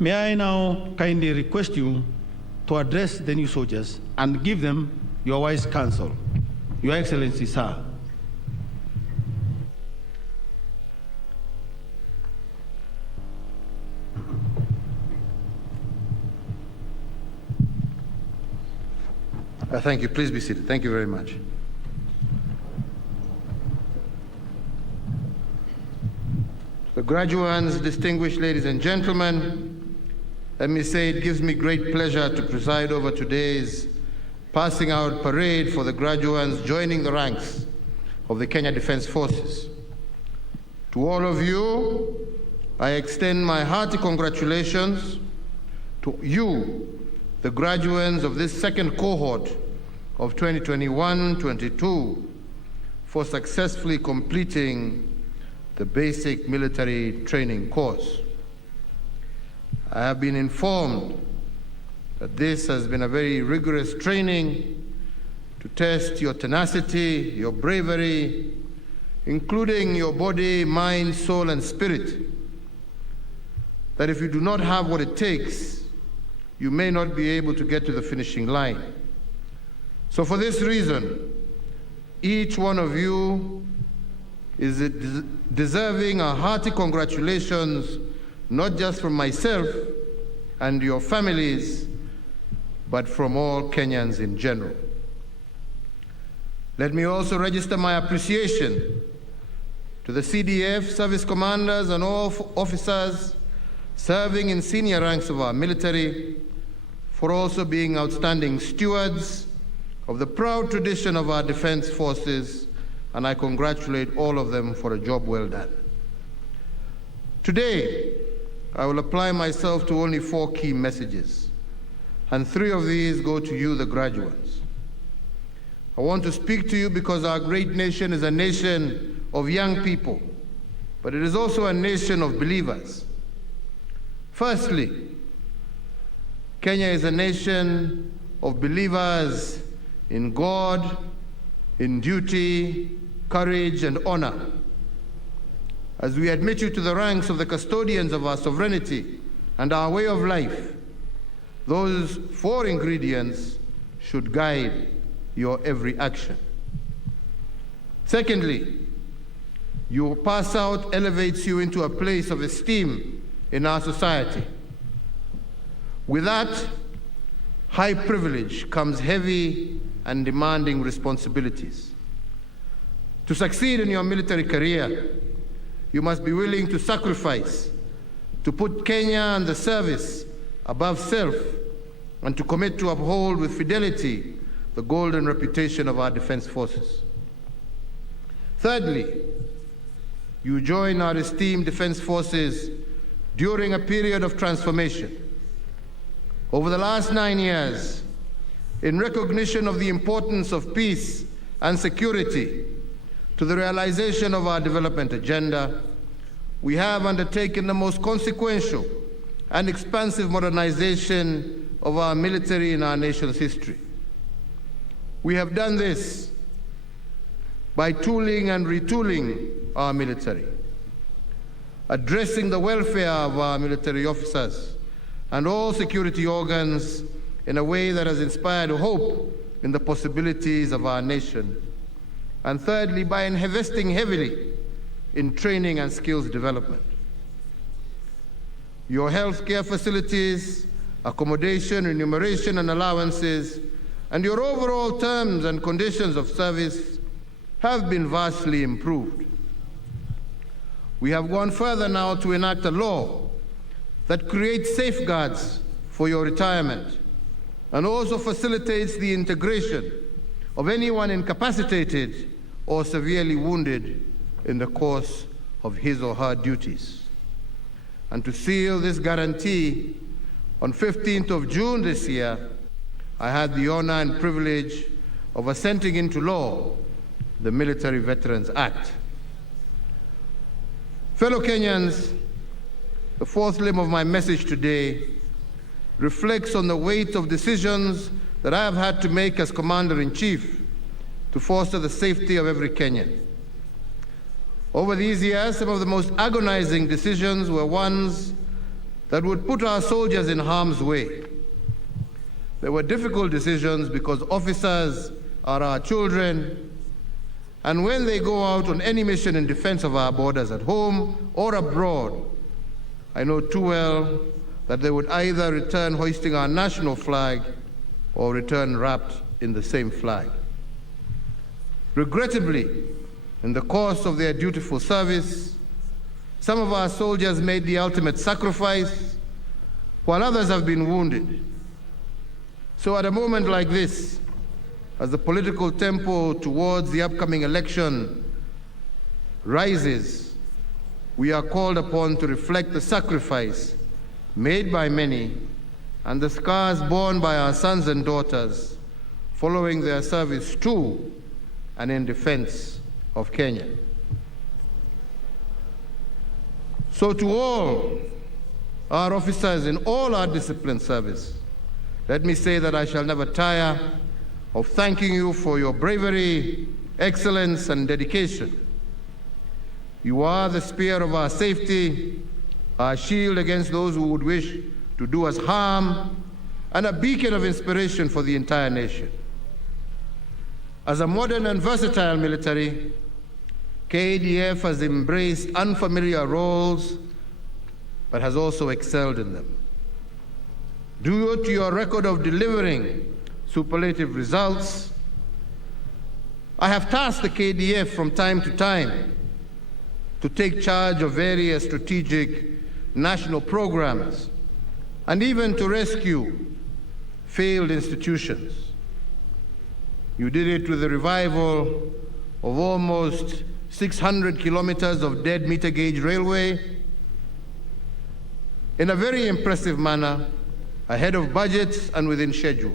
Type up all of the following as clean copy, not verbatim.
May I now kindly request you to address the new soldiers and give them your wise counsel. Your Excellency, sir. Thank you. Please be seated. Thank you very much. The graduates, distinguished ladies and gentlemen, let me say it gives me great pleasure to preside over today's passing out parade for the graduates joining the ranks of the Kenya Defense Forces. To all of you, I extend my hearty congratulations to you, the graduates of this second cohort of 2021-22, for successfully completing the basic military training course. I have been informed that this has been a very rigorous training to test your tenacity, your bravery, including your body, mind, soul, and spirit. That if you do not have what it takes, you may not be able to get to the finishing line. So for this reason, each one of you is deserving a hearty congratulations, not just from myself and your families, but from all Kenyans in general. Let me also register my appreciation to the CDF service commanders and all officers serving in senior ranks of our military for also being outstanding stewards of the proud tradition of our defense forces, and I congratulate all of them for a job well done. Today, I will apply myself to only 4 key messages, and 3 of these go to you, the graduates. I want to speak to you because our great nation is a nation of young people, but it is also a nation of believers. Firstly, Kenya is a nation of believers in God, in duty, courage, and honor. As we admit you to the ranks of the custodians of our sovereignty and our way of life, those 4 ingredients should guide your every action. Secondly, your pass out elevates you into a place of esteem in our society. With that high privilege comes heavy and demanding responsibilities. To succeed in your military career, you must be willing to sacrifice, to put Kenya and the service above self, and to commit to uphold with fidelity the golden reputation of our defense forces. Thirdly, you join our esteemed defense forces during a period of transformation. Over the last 9 years, in recognition of the importance of peace and security to the realization of our development agenda, we have undertaken the most consequential and expansive modernization of our military in our nation's history. We have done this by tooling and retooling our military, addressing the welfare of our military officers and all security organs in a way that has inspired hope in the possibilities of our nation. And thirdly, by investing heavily in training and skills development. Your healthcare facilities, accommodation, remuneration, and allowances, and your overall terms and conditions of service have been vastly improved. We have gone further now to enact a law that creates safeguards for your retirement and also facilitates the integration of anyone incapacitated or severely wounded in the course of his or her duties. And to seal this guarantee, on 15th of June this year, I had the honor and privilege of assenting into law the Military Veterans Act. Fellow Kenyans, the 4th limb of my message today reflects on the weight of decisions that I have had to make as Commander-in-Chief to foster the safety of every Kenyan. Over these years, some of the most agonizing decisions were ones that would put our soldiers in harm's way. They were difficult decisions because officers are our children, and when they go out on any mission in defense of our borders at home or abroad, I know too well that they would either return hoisting our national flag or return wrapped in the same flag. Regrettably, in the course of their dutiful service, some of our soldiers made the ultimate sacrifice, while others have been wounded. So at a moment like this, as the political tempo towards the upcoming election rises, we are called upon to reflect the sacrifice made by many and the scars borne by our sons and daughters following their service to and in defense of Kenya. So to all our officers in all our disciplined service, let me say that I shall never tire of thanking you for your bravery, excellence, and dedication. You are the spear of our safety, our shield against those who would wish to do us harm, and a beacon of inspiration for the entire nation. As a modern and versatile military, KDF has embraced unfamiliar roles, but has also excelled in them. Due to your record of delivering superlative results, I have tasked the KDF from time to time to take charge of various strategic national programs and even to rescue failed institutions. You did it with the revival of almost 600 kilometers of dead meter gauge railway in a very impressive manner, ahead of budget and within schedule.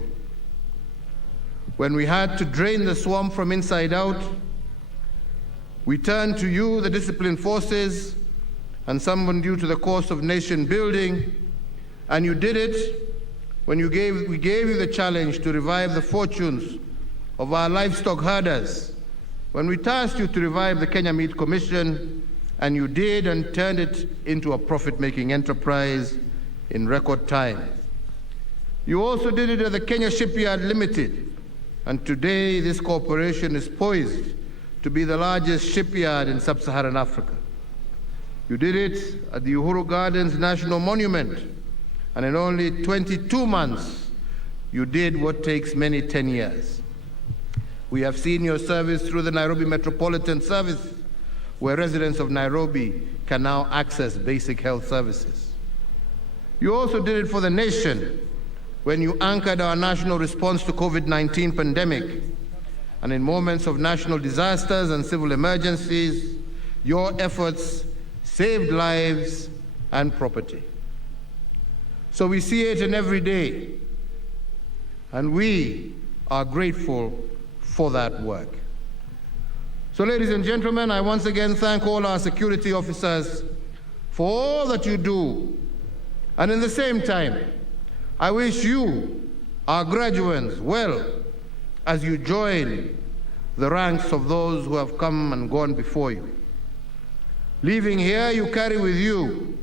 When we had to drain the swamp from inside out, we turned to you, the disciplined forces, and summoned you to the course of nation building, and you did it when we gave you the challenge to revive the fortunes of our livestock herders, when we tasked you to revive the Kenya Meat Commission, and you did and turned it into a profit-making enterprise in record time. You also did it at the Kenya Shipyard Limited, and today this corporation is poised to be the largest shipyard in sub-Saharan Africa. You did it at the Uhuru Gardens National Monument, and in only 22 months, you did what takes many 10 years. We have seen your service through the Nairobi Metropolitan Service, where residents of Nairobi can now access basic health services. You also did it for the nation when you anchored our national response to COVID-19 pandemic. And in moments of national disasters and civil emergencies, your efforts saved lives and property. So we see it in every day, and we are grateful for that work. So ladies and gentlemen, I once again thank all our security officers for all that you do. And in the same time, I wish you, our graduates, well as you join the ranks of those who have come and gone before you. Leaving here, you carry with you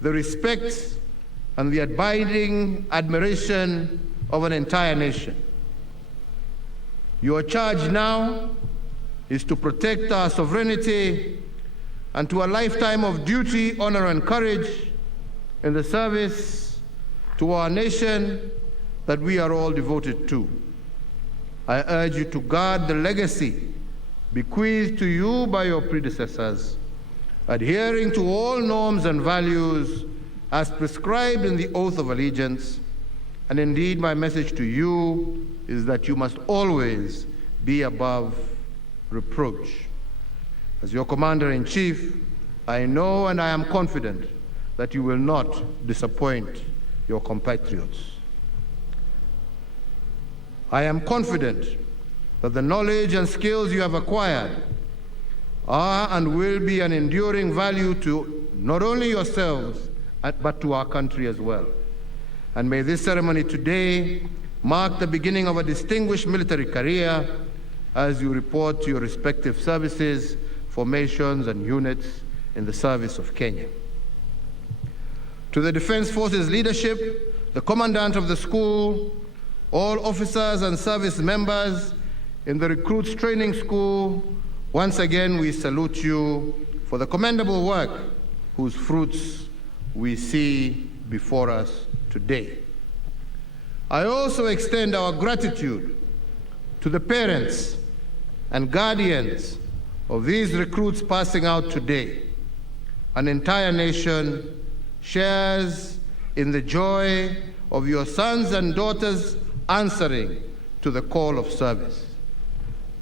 the respect and the abiding admiration of an entire nation. Your charge now is to protect our sovereignty and to a lifetime of duty, honor, and courage in the service to our nation that we are all devoted to. I urge you to guard the legacy bequeathed to you by your predecessors, adhering to all norms and values as prescribed in the oath of allegiance. And indeed, my message to you is that you must always be above reproach. As your Commander-in-Chief, I know and I am confident that you will not disappoint your compatriots. I am confident that the knowledge and skills you have acquired are and will be an enduring value to not only yourselves, but to our country as well. And may this ceremony today mark the beginning of a distinguished military career as you report to your respective services formations and units in the service of Kenya. To the Defense Forces leadership, the commandant of the school, all officers and service members in the Recruits Training School, once again we salute you for the commendable work whose fruits we see before us today. I also extend our gratitude to the parents and guardians of these recruits passing out today. An entire nation shares in the joy of your sons and daughters answering to the call of service.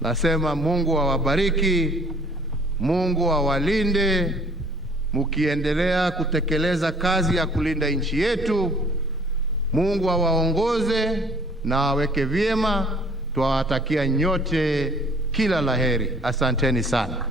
Nasema Mungu awabariki, Mungu awalinde, mukiendelea kutekeleza kazi ya kulinda nchi yetu. Mungu awaongoze na aweke vyema. Twawatakia nyote kila laheri. Asanteni sana.